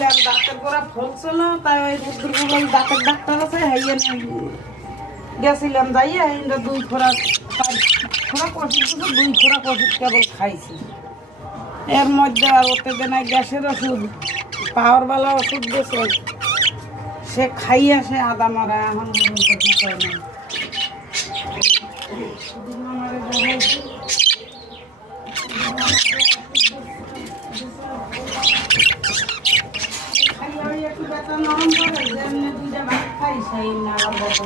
গেছিলাম দাঁতের গোড়া ফলছিল তাই ওই রুদ্রপুর দাঁতের ডাক্তার আছে হাইয়ে গেছিলাম যাইয়া এইটা 2 খোরাক 5 খোরাক ওষুধ দিল 2 খোরাক ওষুধ কেবল খাইছি এর মধ্যে আর ওতে দেনায় গ্যাসের ওষুধ পাওয়ারওয়ালা ওষুধ দিয়েছে সে খাইয়া সে আদা মারা এখন পর্যন্ত ঠিক হয় না আমারে দেখাইছি একটু ব্যথা নরম করে যেমনি 2টা ভাত খাই সেই নাড়া বড়